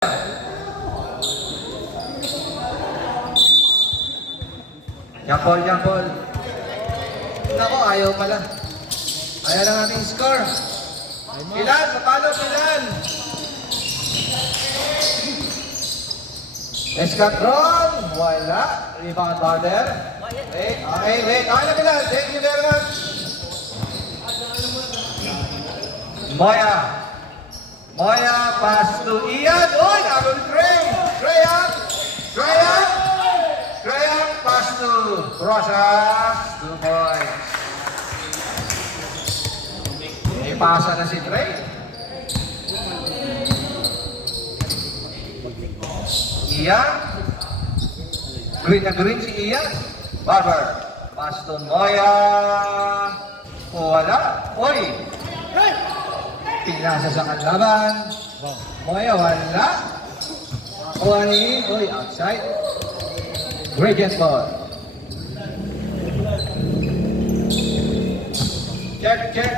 Jampol, jampol. Nako, ayaw pala. Ayaw lang ating score. Ilan? Papalo, ilan? Escatron, wala. Rebound border. Wait, okay, wait. Okay na pala. Thank you very much. Moya. Moya, pass to Ian. Uy, nagol Trey. Trey, pass to Rosas. 2 points. May pasa na si Trey. Ian. Green na green si Ian. Barber. Pass to Moya. Wala. Uy. Pinasa sa kanlaban. Moya, wala. Kuhanin. Uy, outside. Gradient ball. Check. 2-0.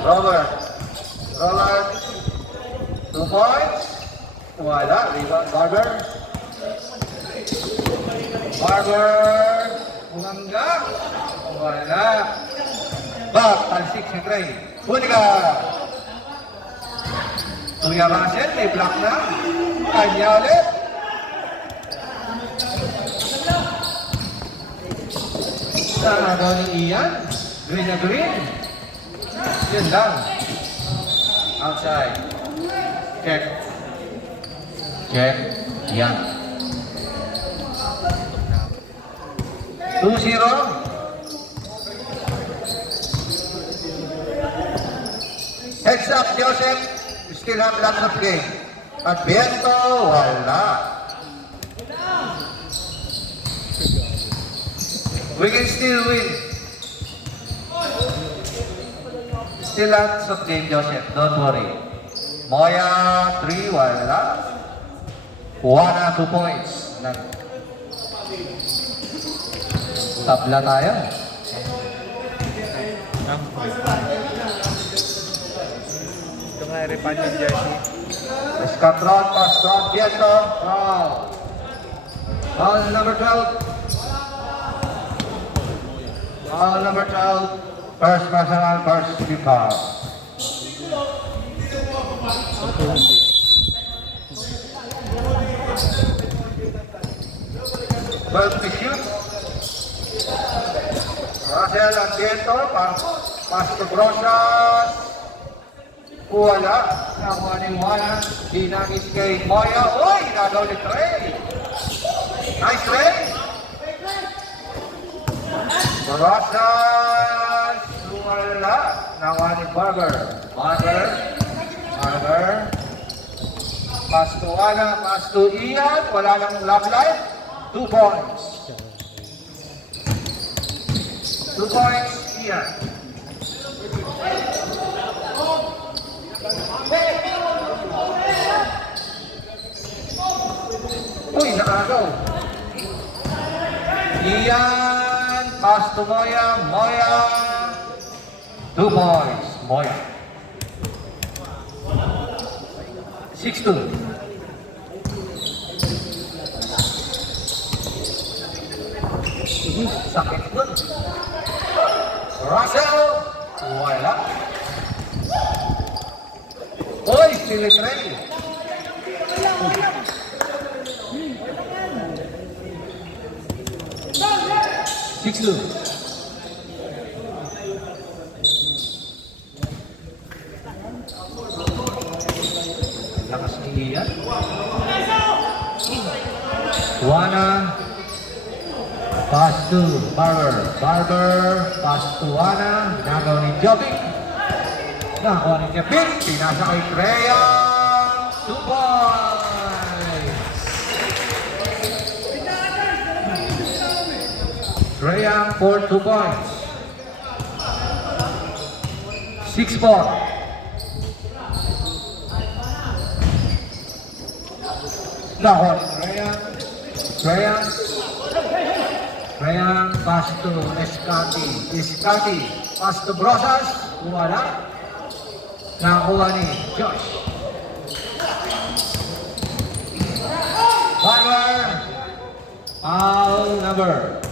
Robert. 2 points. Wala. Rebound Barber. Umangga. Wala. Back. Talsik si Trey. Bunika. Kuya Russell, may block na. Kanya ulit. Sana daw ni Ian. Green na green. Yun lang. Outside. Check. Ian. 2-0. Heads up, Joseph. We still have lots of game. At Viento, wala. We can still win. Still lots of game, Joseph. Don't worry. Moya, 3, wala. Juana, 2 points. Tabla tayo. Ito nga repan yung jersey. Escatron, pass down, Viento. Foul. Foul number 12. Foul number 12. First personal, first foul. Well, to shoot. Russell and Viento, pass to Grosas. Wala. Nakuha ni Juana. Dinagis kay Moya. Uy! Nagaw ni Trey. Nice Trey. Grosas. Wala. Nakuha ni Barber. Pass to Juana. Pass to Ian. Wala lang love life. 2 points. 2 points, Ian. Uy, nakagaw. Ian, pass to Moya. 2 points, Moya. 6-2. Sakit dun. Russell, wala. Uy, still is ready. Six-two. Lakas ni Ian. Juana. Pass to Barber, pass to Juana, ginagawa ni Jovic. Nakakuha ni Kevin, pinasa kay Treya. 2 points. Treya for 2 points. 6-4. Nakakuha ni Treya. Ryan pass to Escati. Pass to Brosas. Wala. Nakakuha ni Josh. Driver. Foul number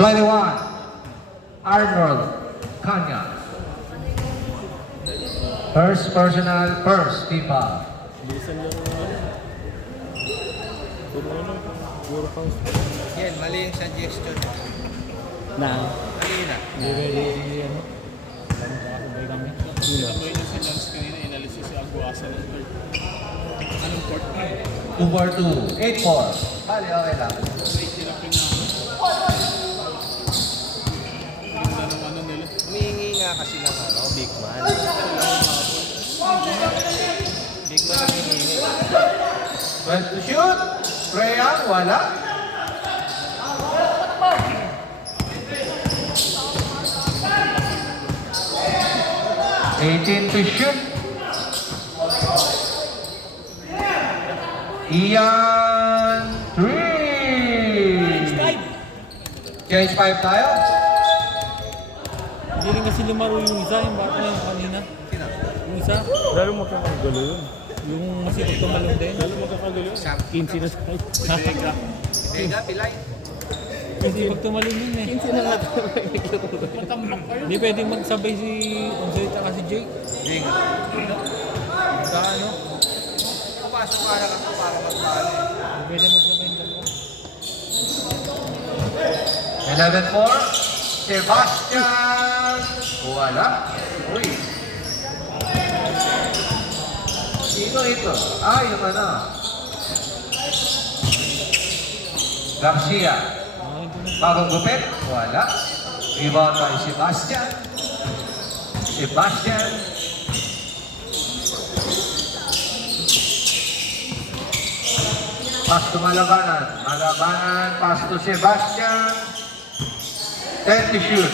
21. Arnold Kanya. First personal, first team foul. Bilisan lang puro pang Yan, mali yung suggestion. na. Mali na. Hindi pwede ano. Nakakabay kami. Sabay na si Lance kanina, inalis si Aguasa ng third. Anong court? 2-4-2. 8-4. Bali, okay lang. Break nila pinaka. Ganda ng ano nila. Humingi nga kasi lang ano, big man. Big man ang hihingi. 12 to shoot. Freya, wala. Eighteen to shoot. Ian 3. Change 5 tayo. Hindi rin kasi lumaro yung isa, yung bata yung kanina. Yung isa. Lalo magkakagulo yun. Yung masipag tumalong din. Lalo magkakagulo yun. 15 na tayo. Vega. Vega, pilay. Kasi pag tumalong yun eh. 15 na nga tayo. Matambak kayo. Hindi pwedeng magsabay si Onsoy at si Jake. Vega. Baka ano? Pumasok ka na kasi para magpalo. Hindi pwede magsabay yung dalawa. 11-4. Sebastian. Wala. Uy. Sino ito? Ah, yung ano. Garcia. Bagong gupit. Wala. Rebound by Sebastian. Sebastian. Pass to Malabanan. Malabanan. Pass to Sebastian. 10 to shoot.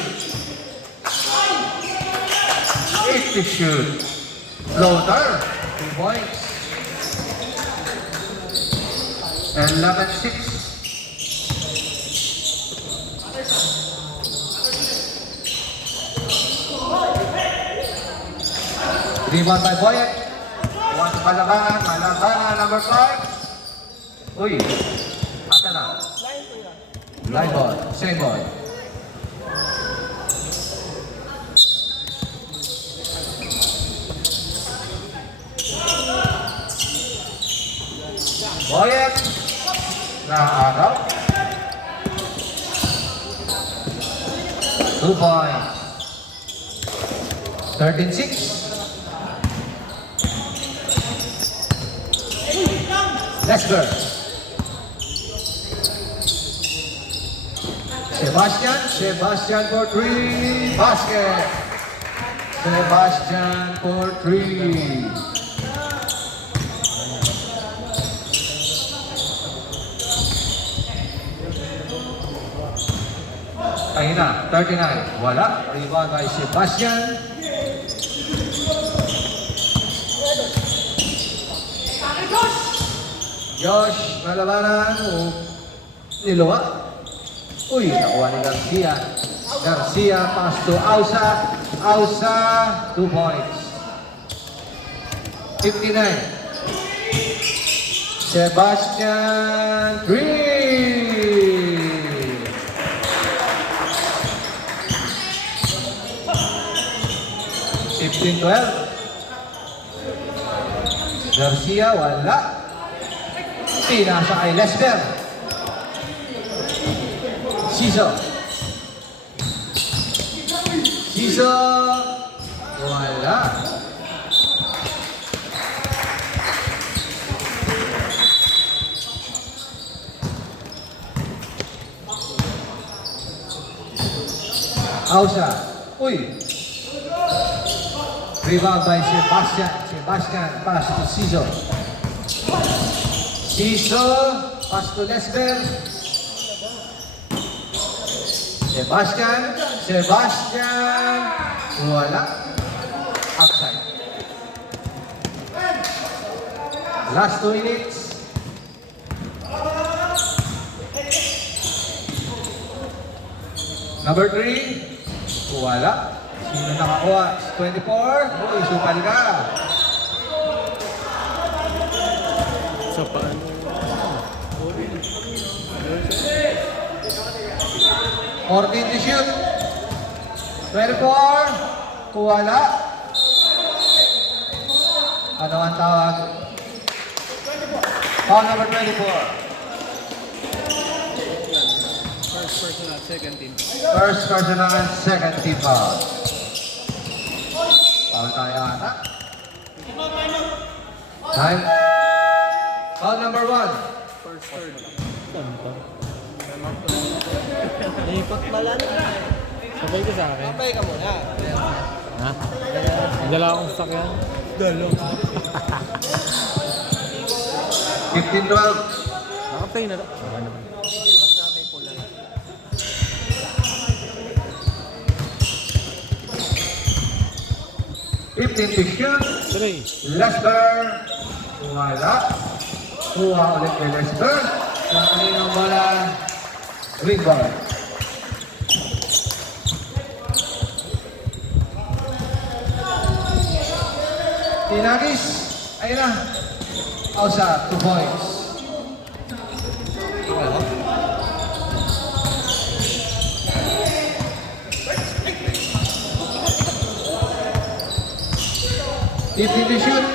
8 to shoot. Floater. 2 points. 11-6. Rebound by Boyet. One to Malabanan. Malabanan number 5. Uy. Asa na? Line ball. Same ball. Boyet. Nakakaw. 2 points. 13-6. Lesber. Sebastian. Sebastian for 3. Basket. Sebastian for 3. Ayun na, 39. Wala. Rebound by Sebastian. Josh, Malabanan. Niluwa. Uy, nakuha ni Garcia. Garcia, pass to Ausa. Ausa, 2 points. 59. Sebastian, 3. 15-12. Garcia, wala. Pinasa kay Lester. Siso. Siso. Wala. Ausa. Uy. Rebound by Sebastian. Sebastian pass to Siso. Siso pass to Lesber. Sebastian. Sebastian. Wala. Outside. Last 2 minutes. Number 3. Wala. Sino nakakuha? 24. Uy, supal ka. Sa paano? 14 to shoot. 24. Wala. Ano ang tawag? Foul number 24. First personal, second team. First personal and second team foul. Foul tayo ata. Time. Foul number 1. First, third. Kanta. Lipat pala na. Sabay ka sa akin. Sabay ka muna. Ha? Dala akong sakyan. Dala. 15-12. Nakapay na. Basta may pula. 15 to shoot. 3. Lester. Wala. Kuha ulit kay Lester. Ang kaninang bola. Rebound. Tinagis. Ayun na. Ausa, 2 points. Fifteen to shoot.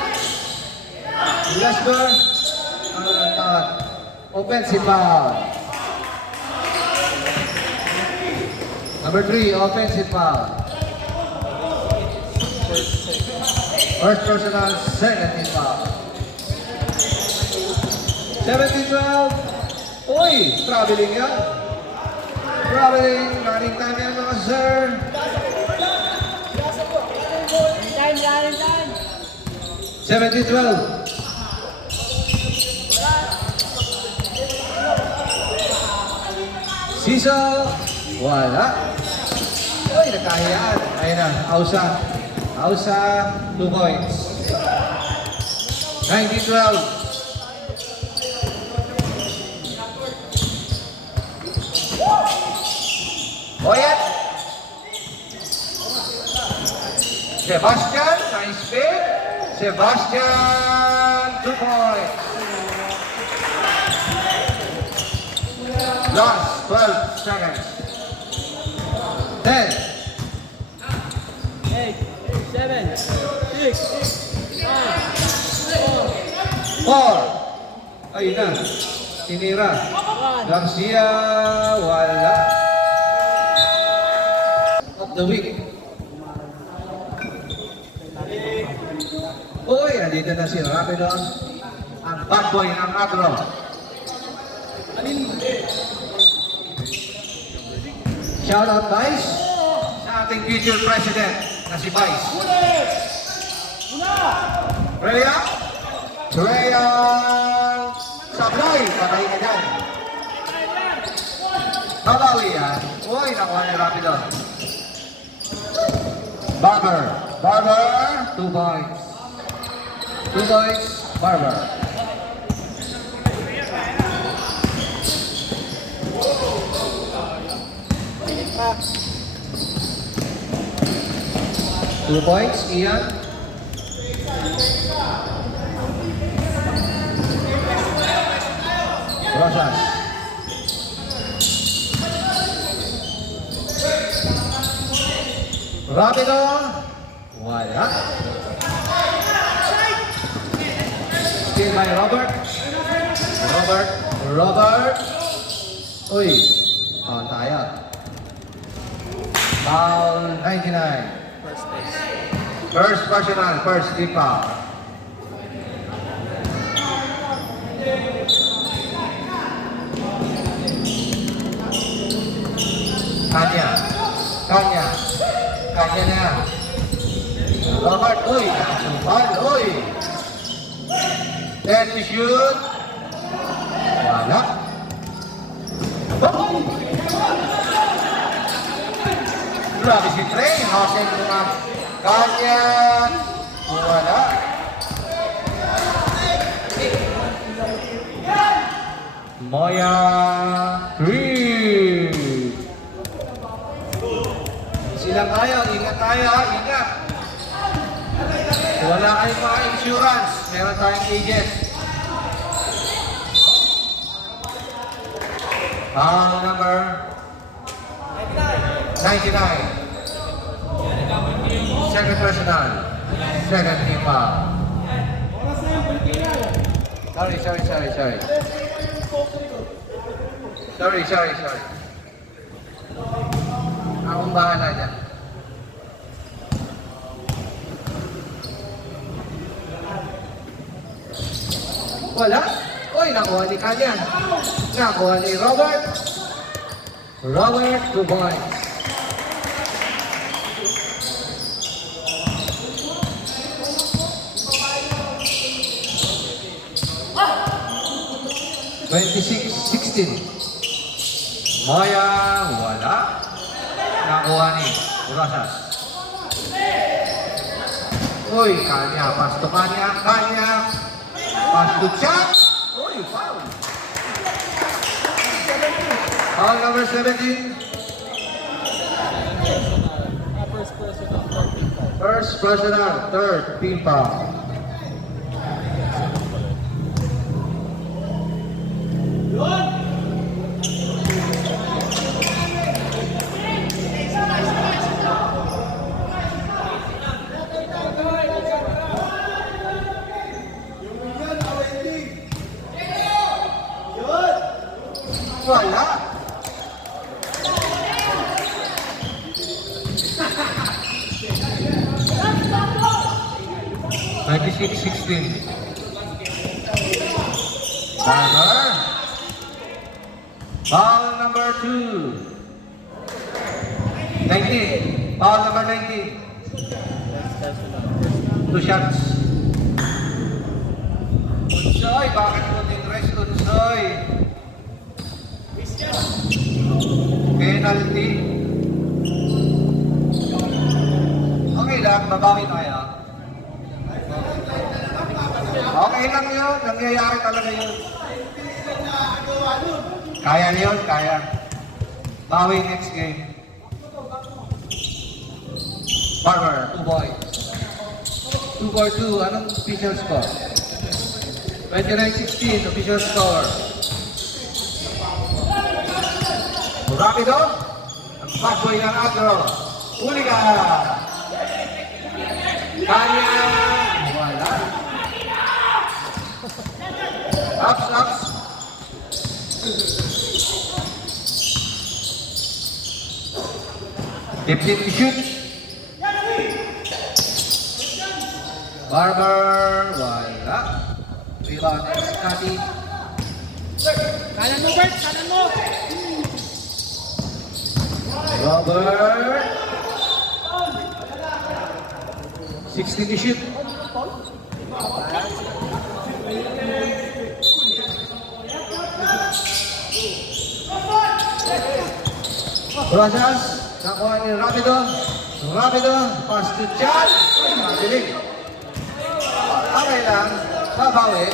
Lester. Ano ang tawag? Offensive foul. Number 3, offensive foul. First personal, second team foul. 17-12. Uy, traveling yan. Traveling, running time yan mga sir. Time. 17-12. Siso, wala. Uy, nakahiyaan. Ayun na, Ausa. Ausa, 2 points. 19-12. Boyet. Sebastian, nice pick. Sebastian, 2 points. Last 12 seconds. 10, 8, 7, 6, 5, 4. Ayun na. Tinira. Garcia, wala. Of the week. Uy, nandito na si Rapidon. Ang bad boy ng Agro. Shout out, Vice, sa ating future president na si Vice. Rhea. Rhea. Sablay, patay ka dyan. Babawi yan. Uy, nakuha ni Rapidon. Barber. Barber, 2 points. 2 points, Barber. Two points, Ian. Rosas. Rapido. Wala. Still by Robert. Robert. Uy. Foul tayo. Foul 99. First place. First personal, first team foul. Kanya na. Robert, uy, nakasubal, uy. 10 to shoot. Wala. Oh! Grabe si Trey, hosing mga Kanya. Wala. Moya 3. lang tayo, ingat tayo ha, ingat. Wala kayong mga insurance, meron tayong agent. Foul number 99. Second personal. Second team foul. Sorry. Akong bahala dyan. Wala? Uy, nakuha ni Kanyan. Nakuha ni Robert. Robert, 2 points. Maya, wala. Nakuha ni Rosas. Uy, Kanya, pass to Kanya. Pass to Chad. Uy, foul. Foul number 17. First personal, third team foul. Wala. Barber. Foul number 2. 19. Foul number 19. 2 shots. Unsoy, bakit mo din-rest, Unsoy? Penalty. Okay lang, babawi tayo. Okay lang yun, nangyayari talaga yun. Kaya yun, kaya. Bawi next game. Barber, 2 points. 2 for 2, anong official score? 29-16, official score. Rapido, ang backboy ng Agro. Huli ka! Kanya! Wala. Ups. 15 to shoot. Barber, wala. Rebound is Scotty. Kanan mo, Bert! Kanan mo! Robert. 16 to shoot. Rosas, nakuha ni Rapido. Rapido, pass to Chad. Madilig. Okay lang, babawi.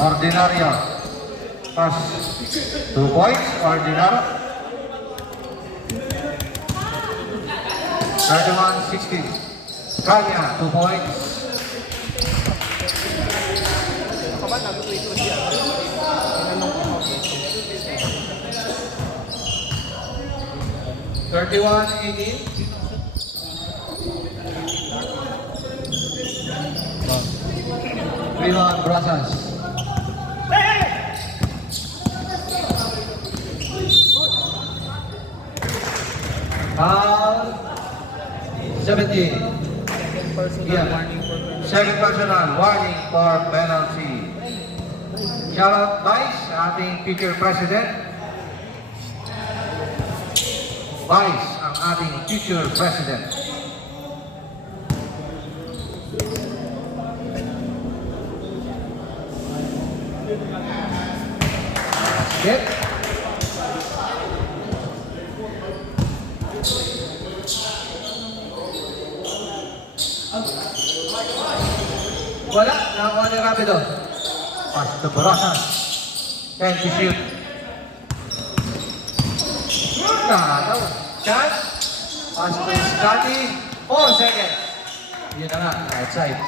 Ordinario. Pass. 2 points, Ordinario. 31-16. Kanya, 2 points. Thirty-one, 18. Rebound, Brasas. Foul 17. Yeah. Second personal warning for penalty. Shout out Vice, ating future president. Vice, ang ating future president. Get. Wala, nakakuha ni Rapido. Pass to Borosas. 10 shoot. Nakaw. Chance. Pass to Scotty. 4 seconds. Yun na nga, outside.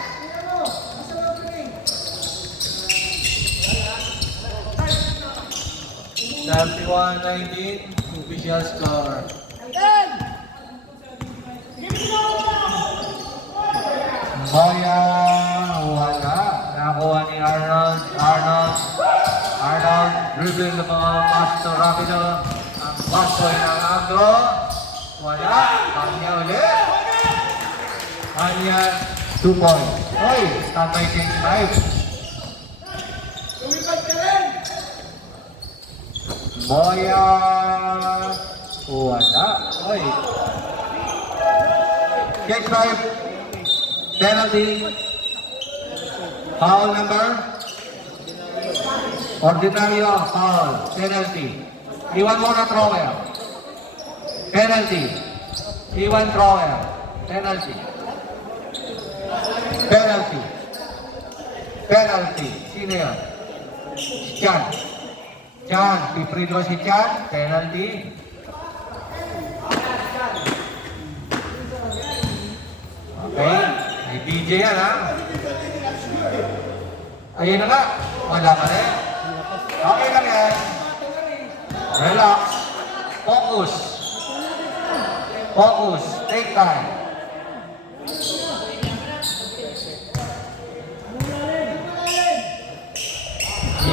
(31-19) official score. Moya, wala. Nakuha ni Arnold. Arnold, dribble ng mga pass to Rapido. Ang pass boy ng Agro. Wala. Kanya ulit. Kanya, 2 points. Oy, standby change 5. Moya, wala. Oy. Change 5. Penalty. Foul number. Ordinaryo, foul. Penalty. Iwan mo na thrower. Penalty. Iwan thrower. Penalty. Penalty. Penalty. Sino yan? Si Chan. Chan. Piprid mo si Chan. Penalty. Okay. May DJ yan, ha? Ayun na nga. Wala ka rin. Okay lang yan. Relax. Focus. Focus. Take time.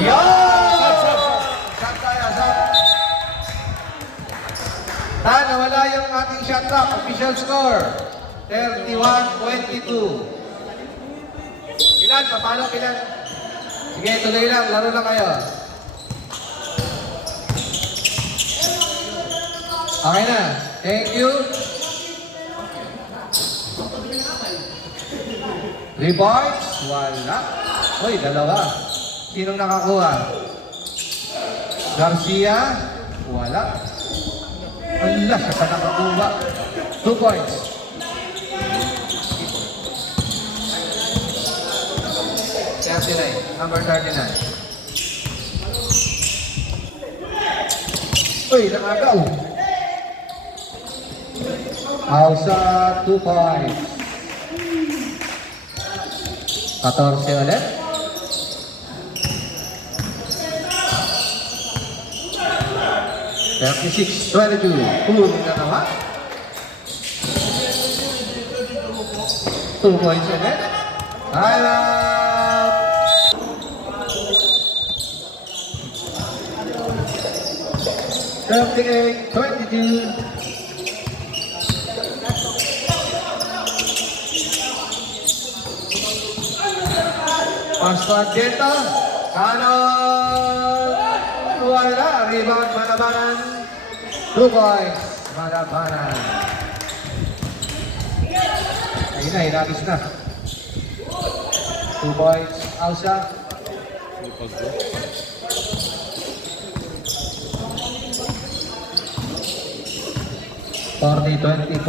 Yan! Shot tayo, shot. Nawala yung ating shot clock. Official score. 31-22. Ilan? Papalo? Ilan? Sige, tuloy lang. Laro lang kayo. Okay na. Thank you. 3 points. Wala. Uy, dalawa. Sinong nakakuha? Garcia. Wala. Ala, siya pa nakakuha. 2 points. Number 39. Uy, nakagaw. Hausa, 2 points. 14 ulit. (36-22). Hulog na naman. 2 points ulit. Time out! (38-22). Pasto Argento. Kanon. Wala. Rebound Malabanan. 2 points. Malabanan. Ayun na, hinagis na. 2 points. Ausa. 40-24.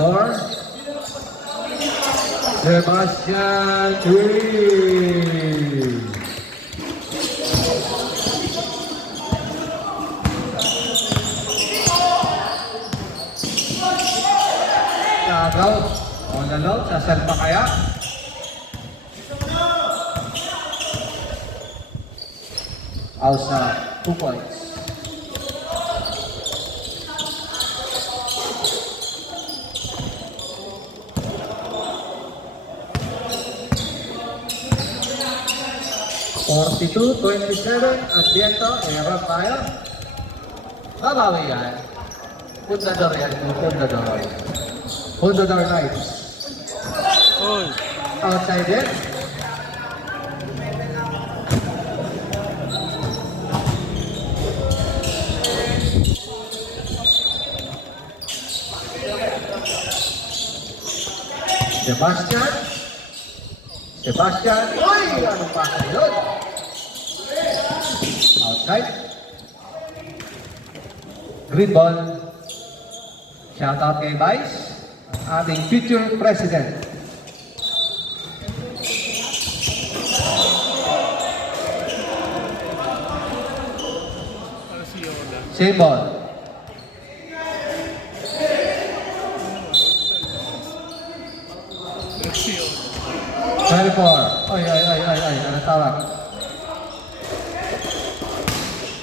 Sebastian Green. Nagaw. On the load. Sasal pa kaya? Ausa. 2 points. (42-27) Argento, error tayo. Babawi yan. Pundador yan, Pundador. Pundador Knights. Outside it. Sebastian. Uy! Anong pasa yun? Outside. Green ball. Shout out kay Vice, ang ating future president. Same ball. Reaksyon. 24. Ay. Ano tawag?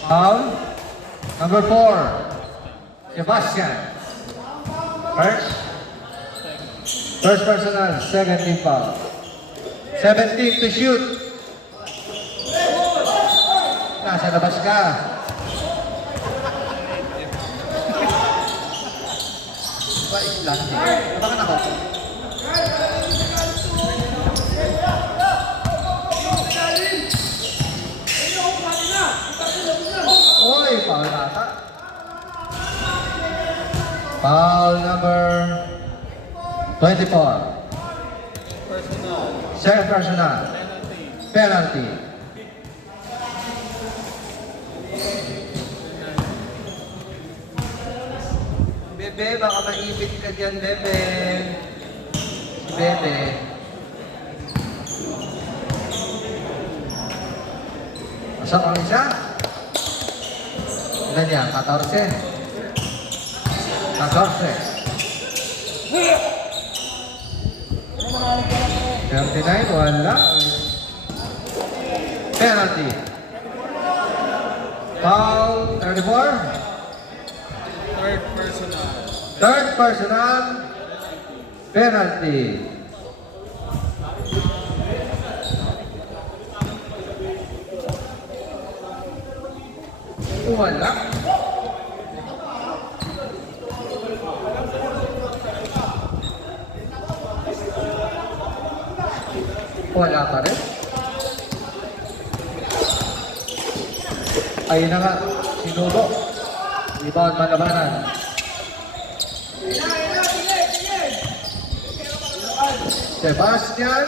Foul. Number 4. Sebastian. First personal. Second team foul. 17 to shoot. Nasa labas ka. Ba, islang. Baka na ako. Oy, foul ata. Foul number 24. Second personal. Penalty. Bebe, baka maibit ka dyan, Bebe. Si Bebe. Pasok ang isa. Ilan niya? 14. 14. 39, wala. Penalty. Foul, 34. Third personal. Third personal. Penalty. Wala. Wala pa rin. Ayun na nga, sinubo. Rebound malabanan. Sebastian.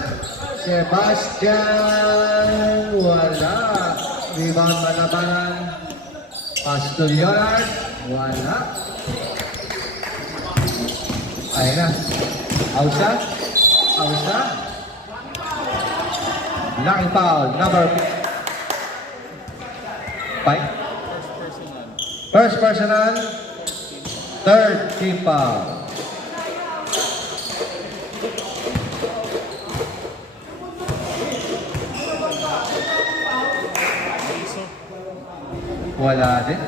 Wala. Rebound malabanan. Pass to Leonard. Wala. Ayun na. Ausa. Laking foul. Number 5. First personal. Third team foul. Wala din.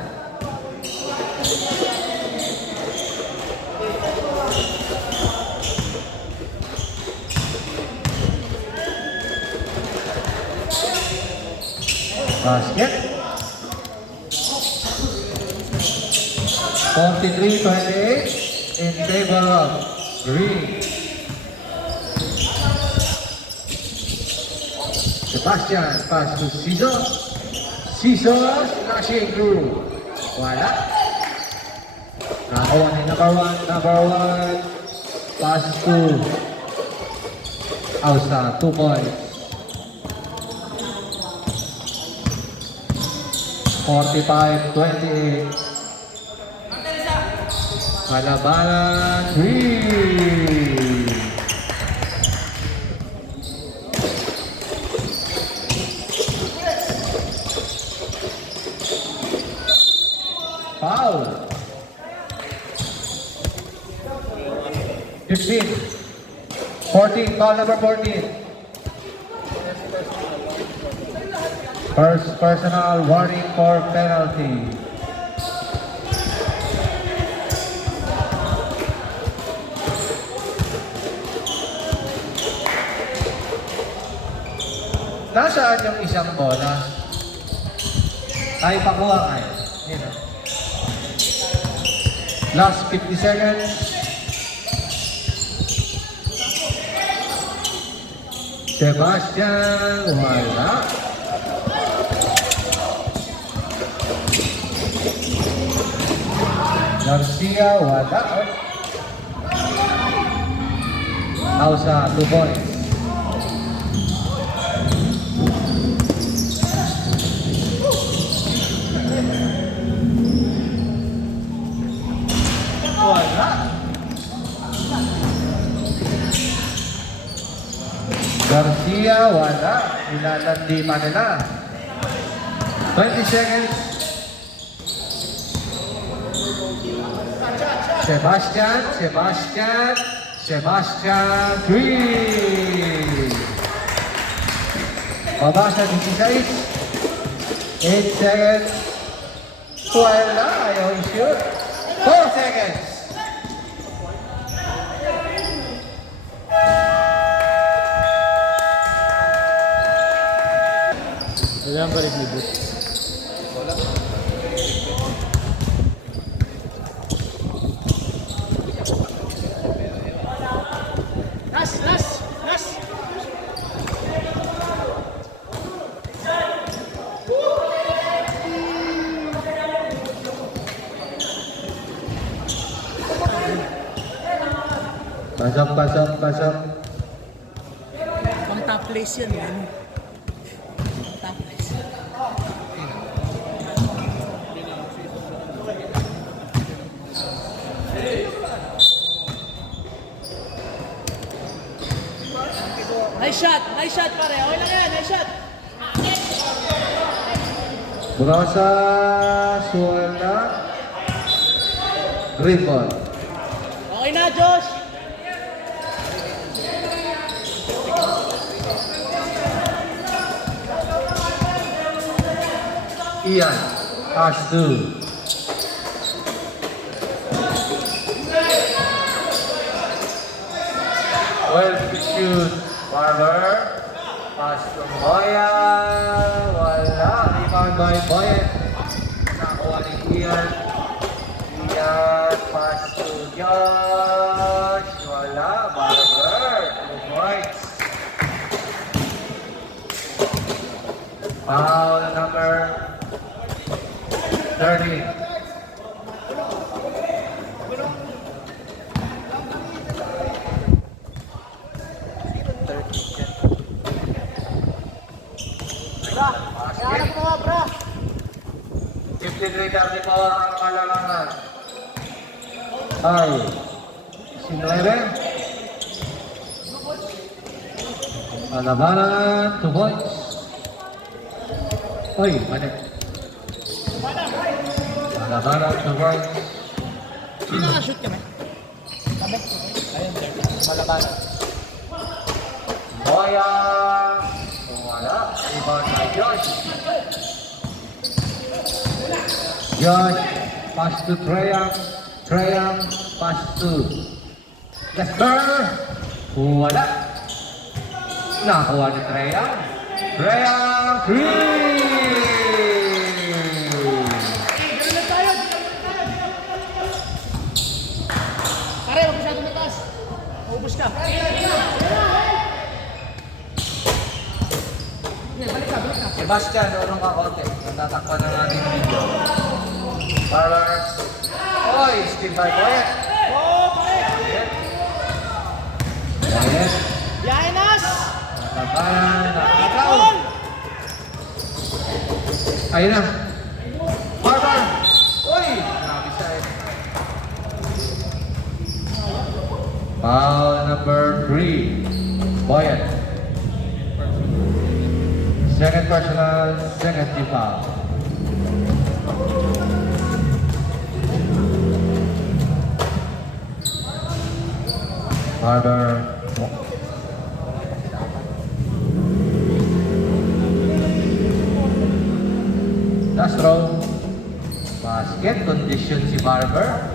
Basket. 43-28 in favor of Green. Sebastian pass to Cisos flashing through. Wala. Nakakuha ni number one. Pass to Ausa, 2 points. 45-28. Malabanan 3. Foul. 15. 14. Foul number 14. First personal warning for penalty. Nasaan yung isang bola? Ay, pakuha kayo. Yun. Last 50 seconds. Sebastian, wala. Garcia, wala. Ausa, 2 points. Wala. Garcia, wala. Ilalandi pa nila. 20 seconds. Sebastian, Sebastian, Sebastian, 3. Baba sa 16. 8 seconds. Wala, ayaw i-shoot. 4 seconds. Wala ang balik ni Boot. Last, last, last. Pasok, pasok, pasok. Pang top place yan, man. Top place. Nice shot pare. Okay lang yan, nice shot. Brosas, wala. Green ball. Okay na, Josh. Ian, pass 2. Well, shoot, Barber. Pass to Moya. Wala. Rebound by Boyet. Nakuha ni Ian. Ian, pass to Josh. Wala. Barber. 2 points. Foul number 30. Kaya po mga bro. 53 po ang kalalangan. Ay, 19. Palabanan, 2 points. Oy, mali. Palabanan, 2 points. Sino nakashoot kami? Malabanan. Moya. Wala. Rebound by Josh. Josh, pass to Treyang. Treyang, pass to Jasper. Wala. Nakuha ni Treyang. Treyang, 3! Pare, huwag masyadong mataas. Maubos ka. Sebastian, urong ka konti. Natatakpan na natin yung video. Barber. Oy, steal by Boyet. Boyet. Boyet. Yahinas! Natabanan, nakakataon. Ayun na. Barber. Oy! Grabe siya eh. Foul number 3. Boyet. Second personal, second team foul. Barber. Last row. Basket condition si Barber.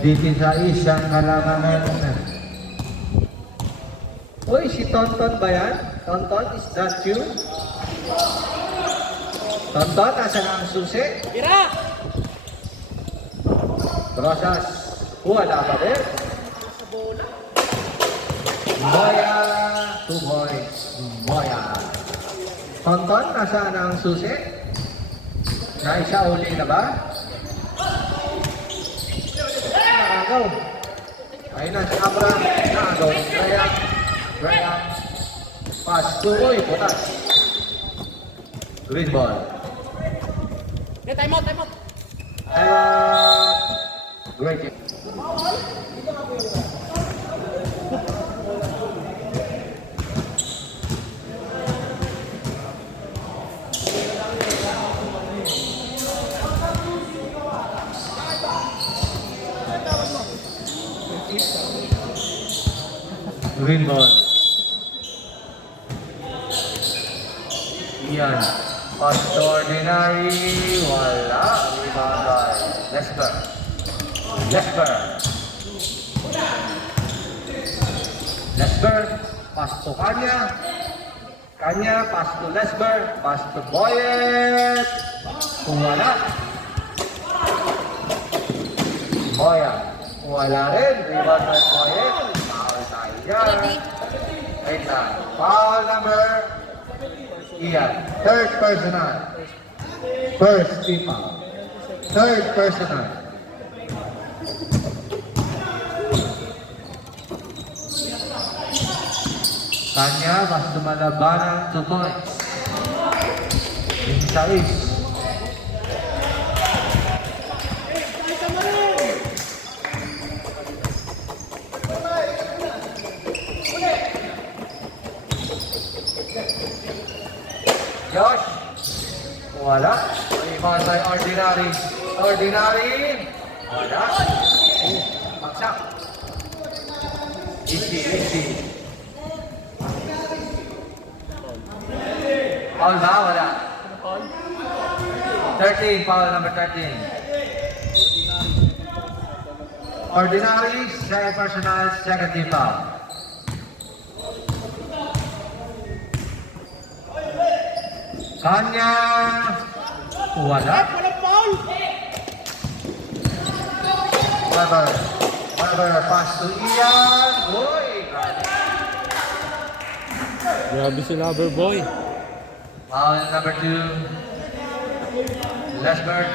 Dito sa isang kalamangan. Uy, si Tonton ba yan? Tonton, is that you? Tonton, nasa na ang susi? Tira! Rosas, wala pa din. Moya, 2 points. Moya. Tonton, nasa na ang susi? Naisa uli na ba? Nakagaw. Ayun na si Abraham. Nakagaw. Ryan. Pass to Uy, butas. Green ball. Okay, time out, time out. Great game. Green ball. Ian. Pass to ordinary. Wala. Rebound. Lesper. Lesper. Lesper. Pass to Kanya. Kanya. Pass to Lesper. Pass to Boyet. Kung wala. Boyet. Kung wala rin. Rebound by Boyet. Foul tayo dyan. Wait lang. Foul number Ian. Third personal. First team foul. Third personal. Kanya, mas lumalabanan 2 points. Insais. Josh. Wala. Rebound by Ordinary. Ordinary. Wala. Paksak. Easy, easy. Foul ba? Wala. 13, foul number 13. Ordinary, second personal, second team foul. Kanya. Wala. Weber, pass to Ian. Uy! Grabe si Loverboy. Foul number 2. Lesberg.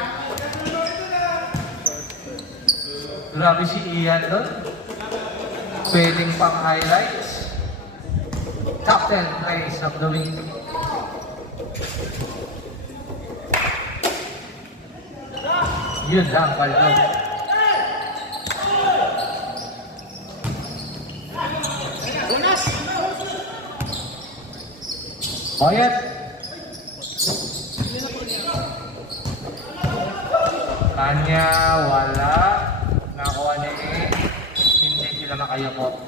Grabe si Ian doon. Pwedeng pang highlights. Top 10 plays of the week. Yun lang, paldo. Boyet. Kanya, wala. Nakuha ni A. Hindi sila makayakot.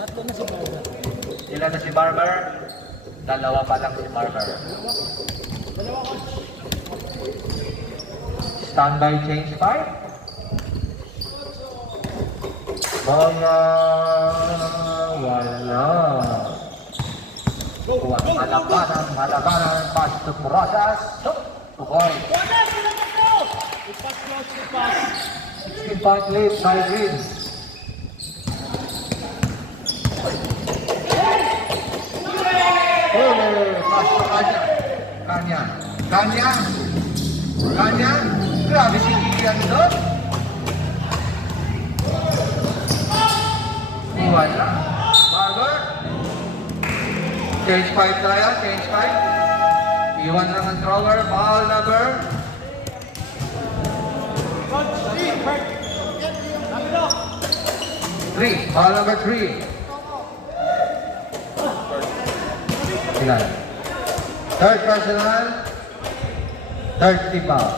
Sila na si Barber. Dalawa pa lang si Barber. Standby change 5. Bola. Wala. Kuha malabanan, pass to Rosas. To Boy. 16-point lead by Green. Pass to Kanya. Kanya. Grabe si Ian doon. Wala. Barber. Change 5 tayo, change 5. Iwan lang ang thrower, foul number. 3, foul number 3. Ilan? Third personal, third team foul.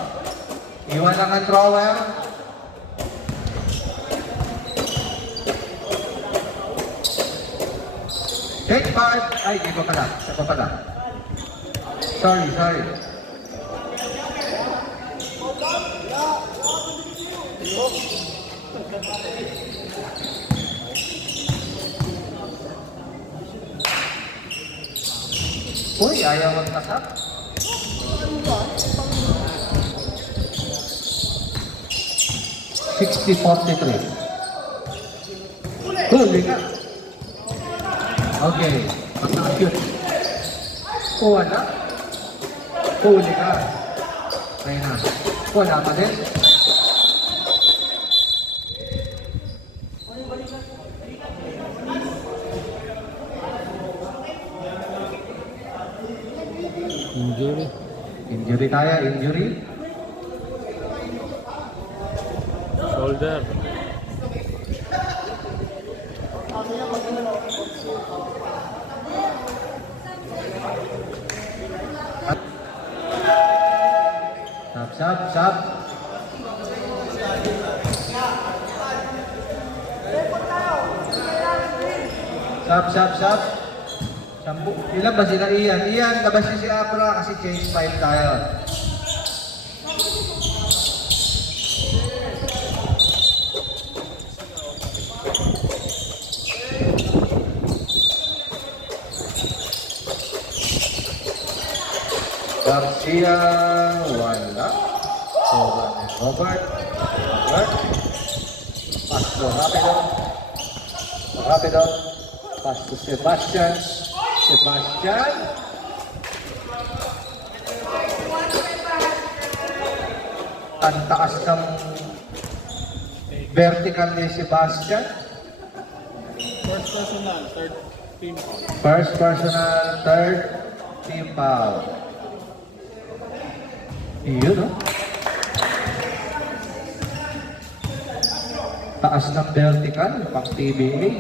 Iwan lang ang thrower. Take 5. Ay, iba pala. Iba pala. Sorry. Uy, ayaw magtasak. $60-43. Huli ka. Okay, mag-shoot. Wala. Huli ka. Kaya na. Wala pa din. Injury tayo, injury. Shoulder. Sab. Sab. Sampu. Ilan ba sila Ian? Ian, labas niyo si Abra kasi change 5 tayo. Garcia, wala. So, Robert. Pass to Rapido. Pass to Sebastian. Ang taas ng vertical ni Sebastian. First personal, third team foul. First personal, third team foul. Iyon, no? Taas ng vertical, pang TBA.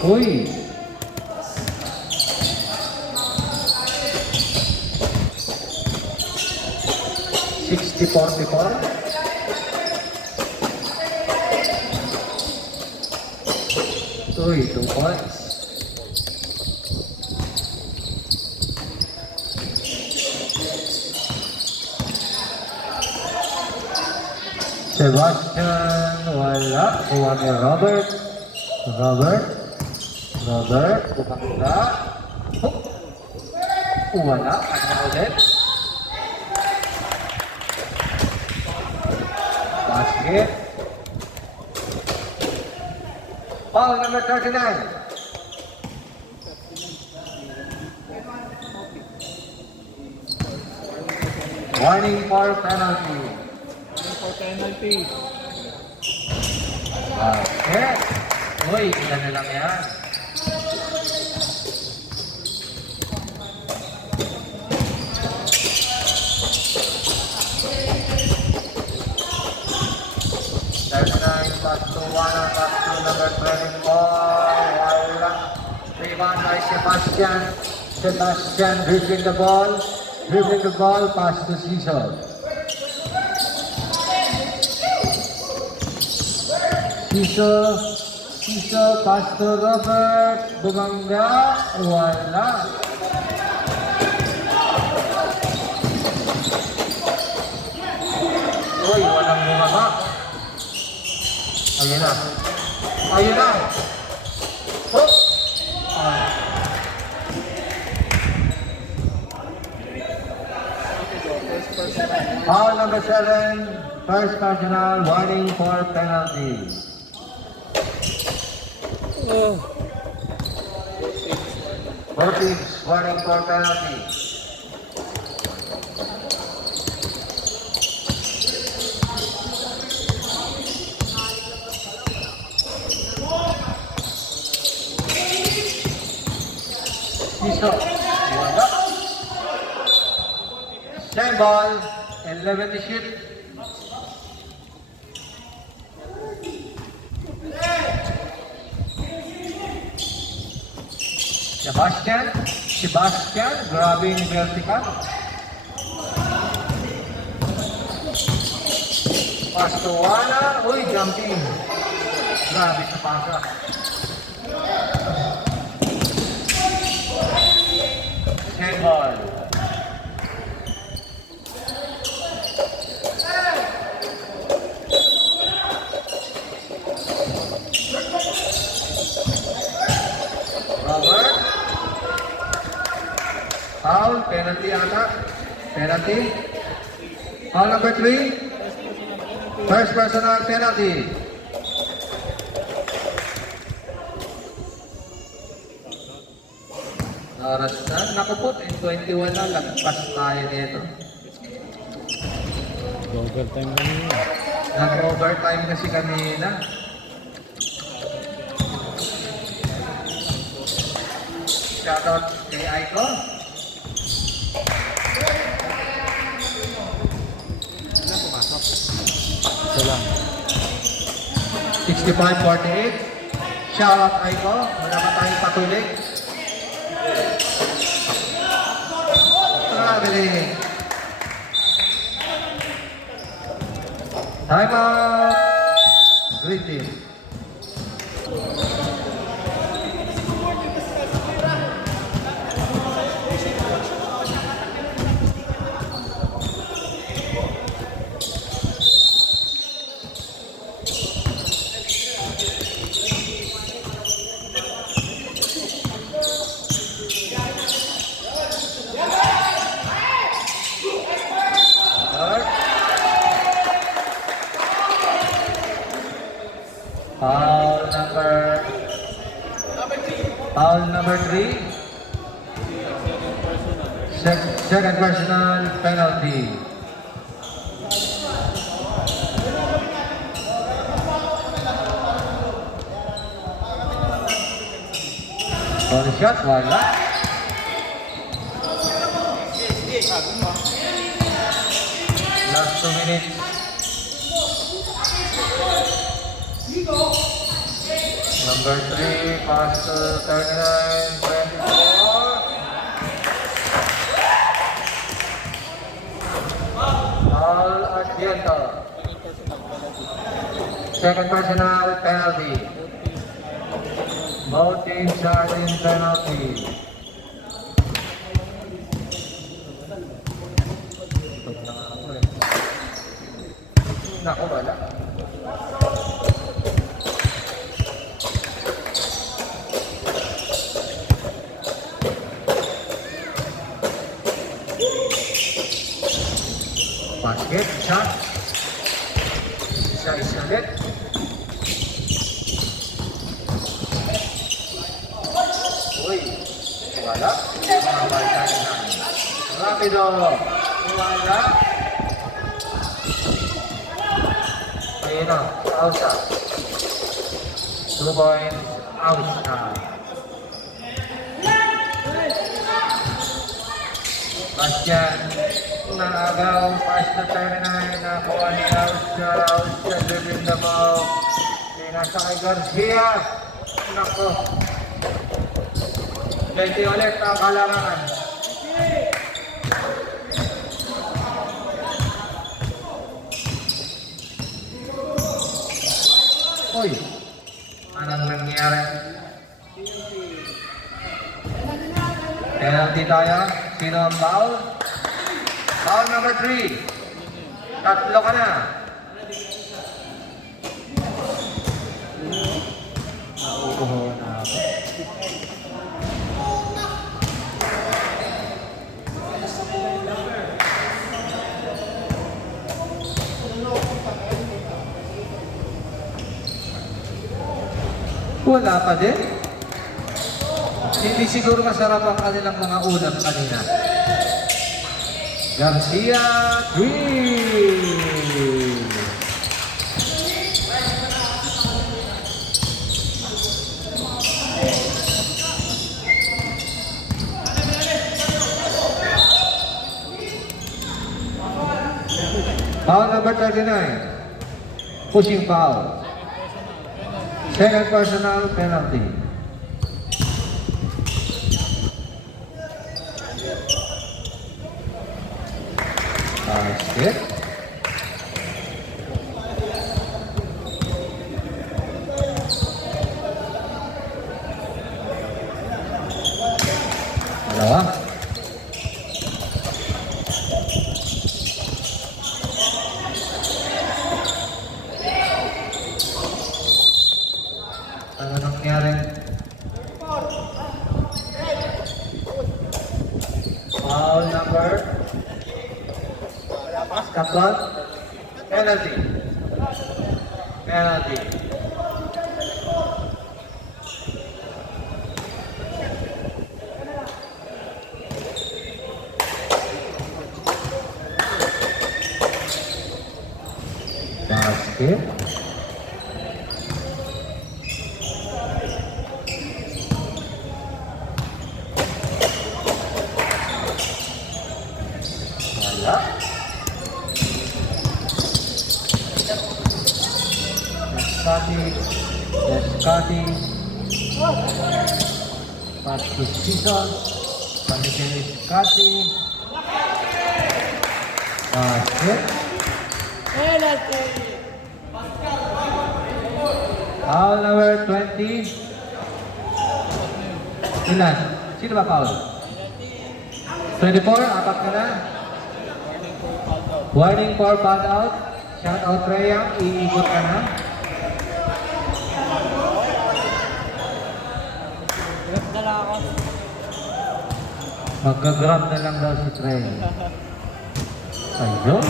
Uy! $60-44. Uy, 2 points. Sebastian, wala. Kuha ni Robert. Bumangga. Wala. Kanya ulit. Basket. Foul number 39. Warning for penalty. For penalty. Basket. Uy, ilan na lang yan. Pass to number 24. Wala. Rebound by Sebastian. Sebastian dribbling the ball. Pass to Cecil. Cecil, pass to Robert. Bumangga. Wala. Uy, walang bumaba. Ayun na. Oh! Foul number 7, first personal, warning for penalty. Both teams warning for penalty. Iso, wala. Same ball, 11 to shoot. Sebastian, grabe yung vertical. Pass to wala, uy, jumping. Grabe sa pasa. Handball. Robert. Foul, penalty ata. Penalty. Foul number 3. First personal penalty. Oras na. Naku po, 21 na. Lagpas tayo nito. Overtime kanina. Nag-overtime kasi kanina. Shoutout kay Aiko. Ito lang. 65-48. Shoutout Aiko. Wala pa tayong patuloy. Traveling. Time out. Green Team. Third. Foul number 3. Second personal penalty. Ball shot, wala. Last 2 minutes. Number 3, pass to 39, 24. Foul Argento. Second personal penalty. Both teams are in penalty. Naku, wala. Basket, shot. Isa ulit. Uy, wala. Mga balikan na. Rapido. Wala. Ayun na, out na. 2 points, out na. Bastian, naagaw, pass to 39, nakuha ni Ausya, dribbling the ball. Pinasa kay Garcia. Nako. 20 ulit ang kalangan. Uy, anong nangyari? Penalty tayo. Sino ang foul? Foul number 3. Tatlo ka na. Nauuho na ako. Wala pa din. Hindi siguro masarap ang kanilang mga ulam kanina. Garcia Green. Foul number 39. Pushing foul. Second personal penalty. Basket. Dalawa. Ano nangyari? Foul number Kaplan. Penalty. Penalty. Basket. Wala. Descati. Pass to Season. Panikin ni Descati. Basket. Penalty! Foul number 20. Ilan? Sino ba foul? 24, apat ka na. Warning for foul out. Shout out Reyang, iikot ka na. Dala ako. Magka-grab na lang daw si Trey. Ayun,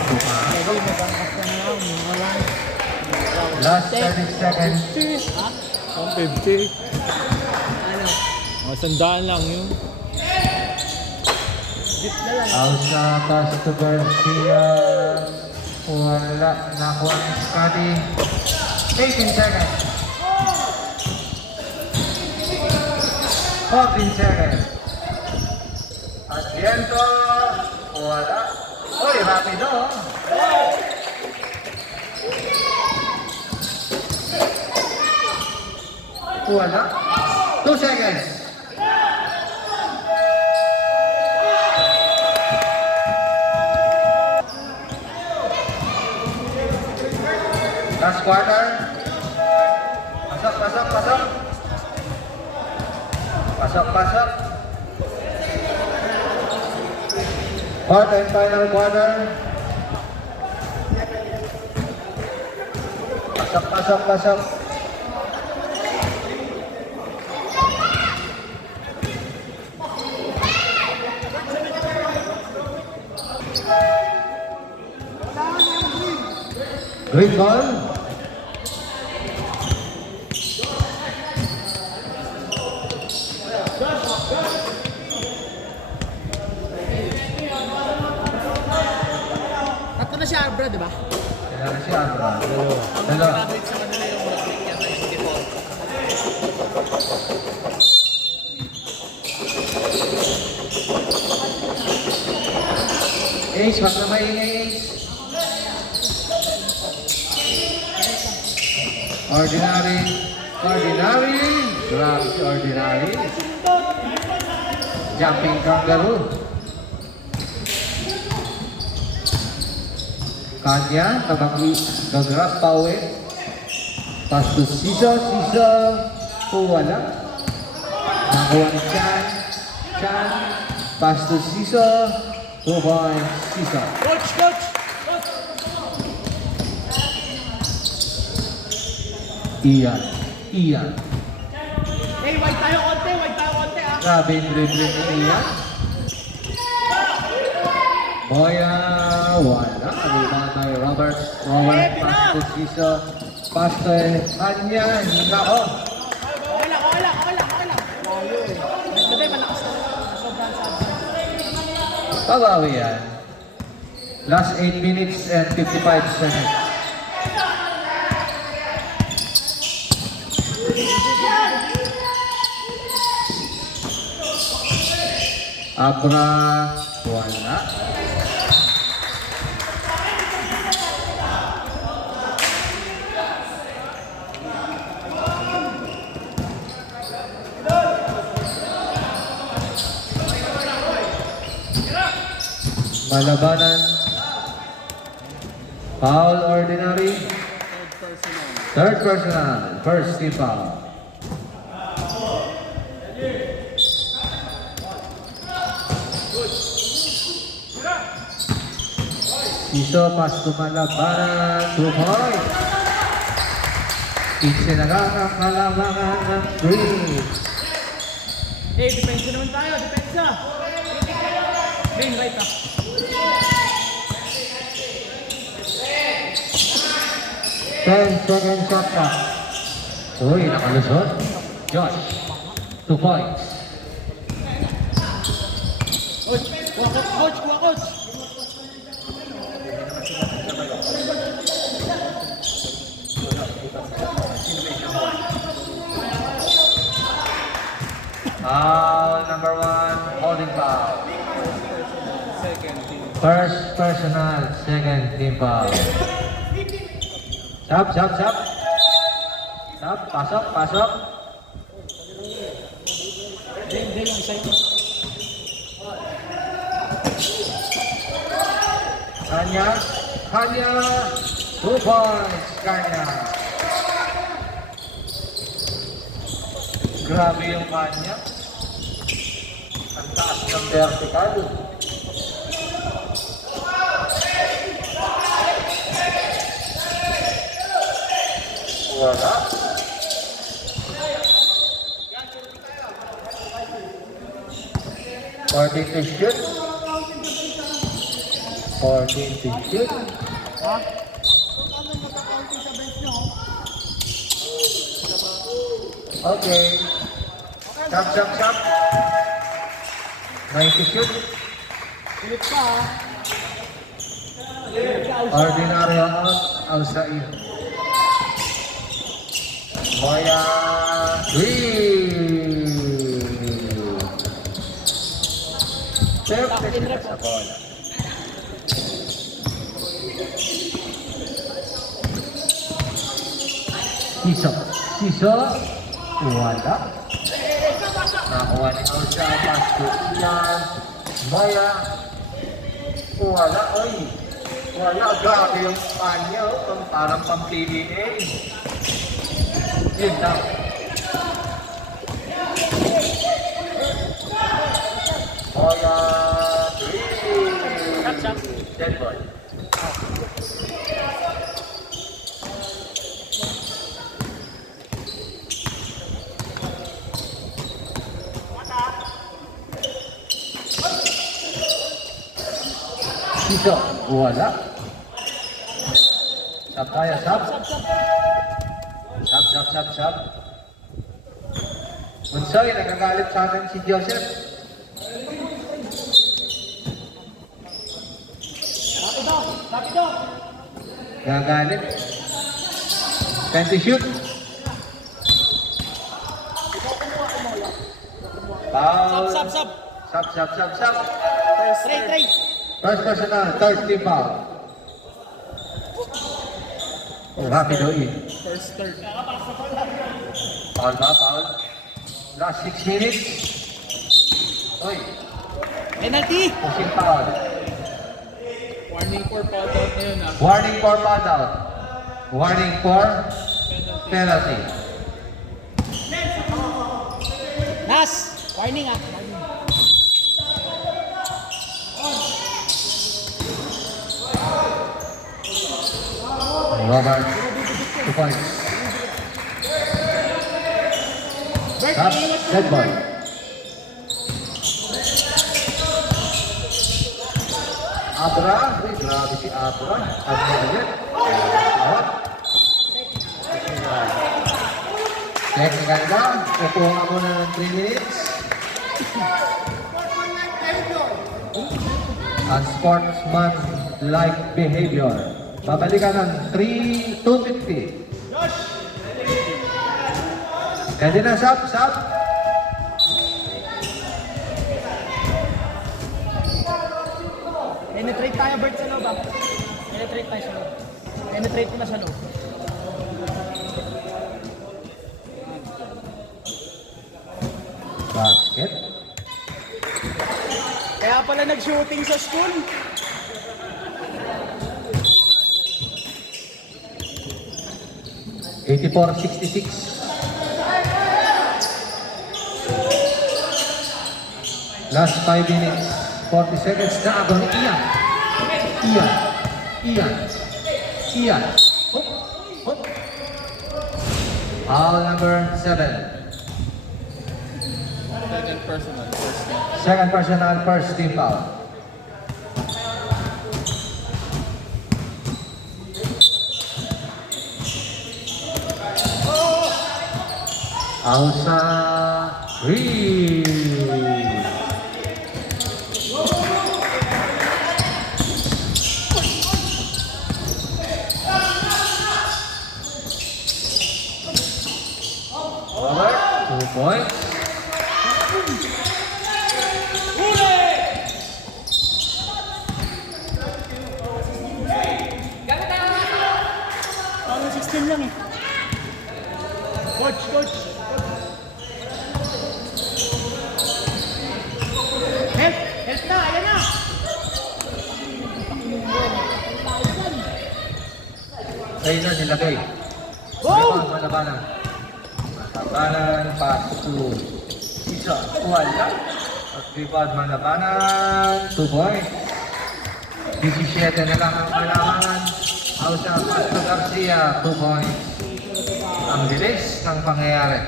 last 30 seconds. 150. Mga sandaan lang yun. Alsa pass to Garcia. Wala. Nakuha ni Scotty. 18 seconds. 14 seconds. Asiento. Wala. Uy, rapido. Wala. 2 seconds. Last quarter. Pasok, pasok, pasok. Pasok, pasok. Fourth and final quarter. Pasok, pasok, pasok. Green ball. Tatlo na siya, bro, di ba? Kailangan siya, bro. Dalawa. Graduate sa kanila yung rugby kaya na yung default. Ace, wag na maingay, Ace. Ordinary. Ordinary. Grabe si Ordinary. Jumping kangaroo. Kanya, tabaki, gagrap pa uwi. Pass to Siso, Siso. Wala. Nakuha ni Chan. Chan. Pass to Siso. 2 points, Siso. Coach, coach! Ian. Ian. Hey, white tayo konti, ah. Grabe yung dribbling ni Ian. Boya, wala. Rebound by Robert. Robert, pass to Siso. Pass to Kanya. Nako. Okay lang. Layo eh. Sabi, malakas na. Sobrang sabi. Pabawi yan. Last 8 minutes and 55 seconds. Abra, wala. Malabanan. Foul ordinary. Third personal. First team foul. Siso pas to Malabanan. 2 points. Isinagak ang kalamangan ng Green. Hey, depensa naman tayo, depensa. Green, right ah. Ten second shot clock. Uy, nakalusot. Josh. 2 points. Coach. Foul number 1, holding foul. First personal, second team foul. Sap. Sap, pasok. Hindi yung isa yun. Kanya, 2 points, Kanya. Grabe yung kanya. Ang taas ng vertical. Wala. Fourteen to shoot. 14 to shoot. Okay. Shot, shot, shot. 9 to shoot. Ordinary out. Outside. Moya. 3. 30 sa bola. Siso. Wala. Nakuha ni Elsa. Pasko. Ian. Moya. Wala. Oy. Wala. Grabe yung kanya. Parang pampiliin. Yun lang. Moya. 3. Dead boy. Siso, wala. Sab tayo, sab. Sab. Unsoy, nagagalit sa atin si Joseph. Gagalit. Time to shoot. Foul. Sub. Sub. Try. First personal, third team foul. Oh, rapido in. First, third. Foul ba? Foul? Last 6 minutes. Oy, Penalty! pushing foul. Warning for foul out na yun ah. Warning for foul out. Warning for penalty. Nas! Warning ah. Robert, 2 points. Top, dead boy. Abra, grabe si Abra. Abra ulit. Out. Technical na. Kukuha ka muna ng 3 minutes. Unsportsman-like behavior. Babalikan ng 250. Ready na, sub. Penetrate tayo, Bert, sa loob ah. Penetrate tayo sa loob. Penetrate mo na sa loob. Basket. Kaya pala nag-shooting sa school. $84.66. Last 5 minutes, 40 seconds. Naagaw ni Ian. Hop. Foul number 7. Second personal, first team. Second personal, first team foul. Ausa Reed. Robert, 2 points. Paano 16 lang eh. Coach. Help na, ayan na. Sa'yo na nilagay. Go! Malabanan. Labanan, pass to Isa. Wala. At rebound Malabanan. 2 points. 17 na lang ang kailangan. Ausa Castro Garcia. 2 points. Ang bilis ng pangyayari.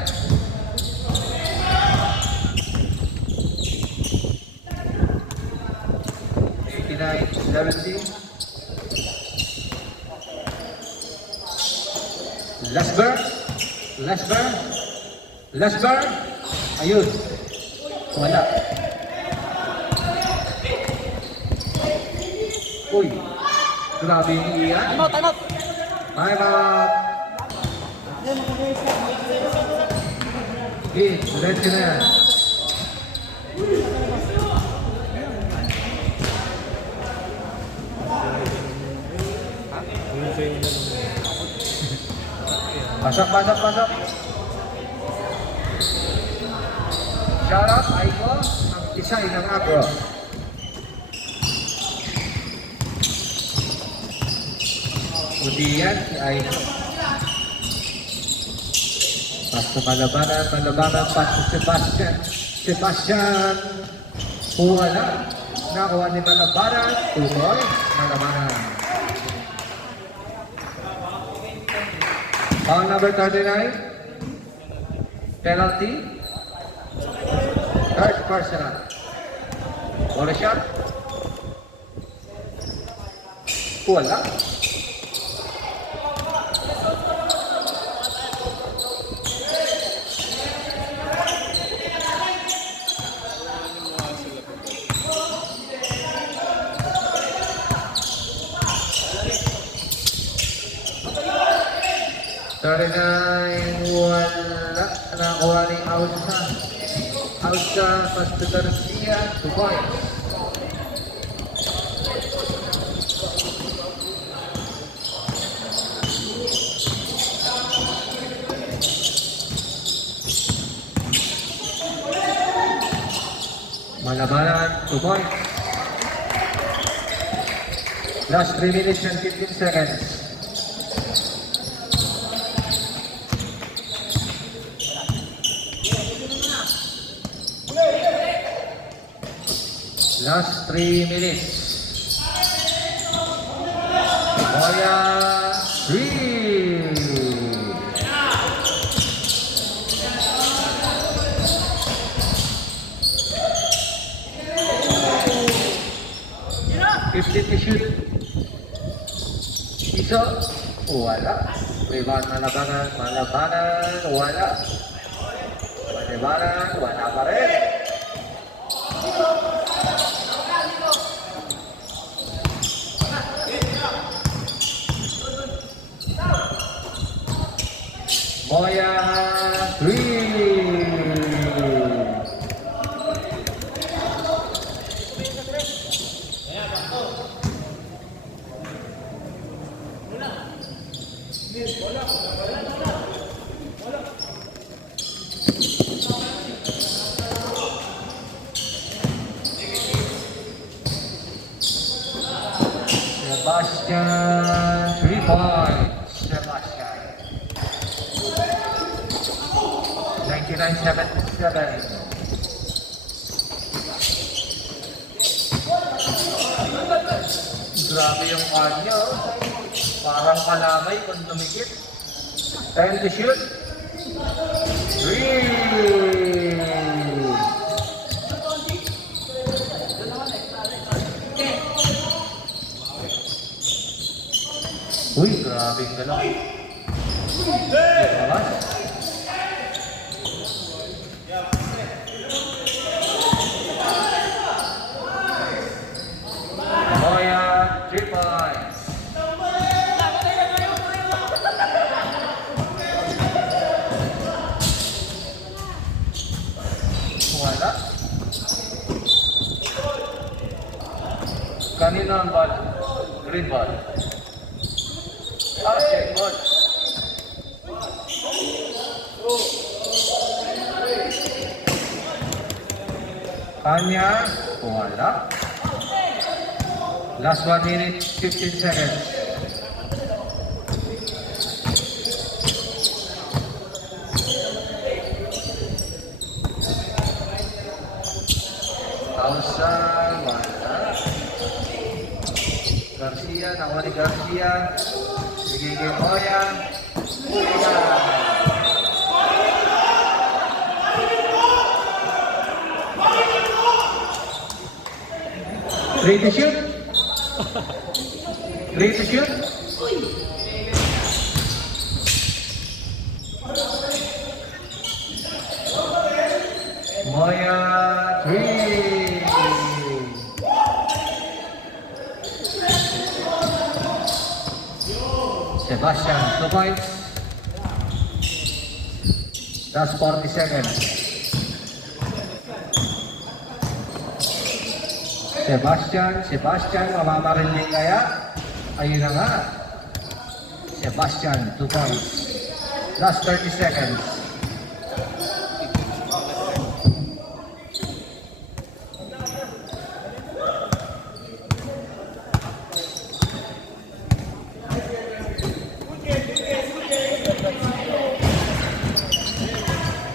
Lesber. Ayun. Wala. Uy. Grabe yung iyan. Time out. Diretso na yan. Pasok. Shout out, Aiko, ang design ng Agro. Puti yan, si Aiko. Pas ke Malabanan, pas ke Sebastian. Wala. Nakuha ni Malabanan, tuloy, Malabanan. Foul number 39. Penalty. Third personal. Ball shot. Wala. Wala. Nakuha ni Ausa Castro Garcia. 2 points. Malabanan, 2 points. Last 3 minutes and 15 seconds. Last 3 minutes. Moya 3. 50 to shoot. Iso. Wala. Rebound Malabanan. Wala. Malabanan. Wala pa rin. Moya 3. Sebastian 3 points. Sebastian 99-77. Grabe yung kanya. Parang kalamay kung dumikit. Time to shoot. 3. Uy, grabe yung galaw. Diba? Moya, 3 points. Wala. Kanina ang ball. Green ball. Okay, ball. Kanya, wala. Last 1 minute, 15 seconds. Garcia, nakuha ni Garcia. Bigay kay Moya. Moya. Ready to shoot? Ready to shoot? Moya, 3. Sebastian, 2 points. That's 40 seconds. Sebastian, mamamarin din kaya? Ayun na nga. Sebastian, 2 points. Last 30 seconds.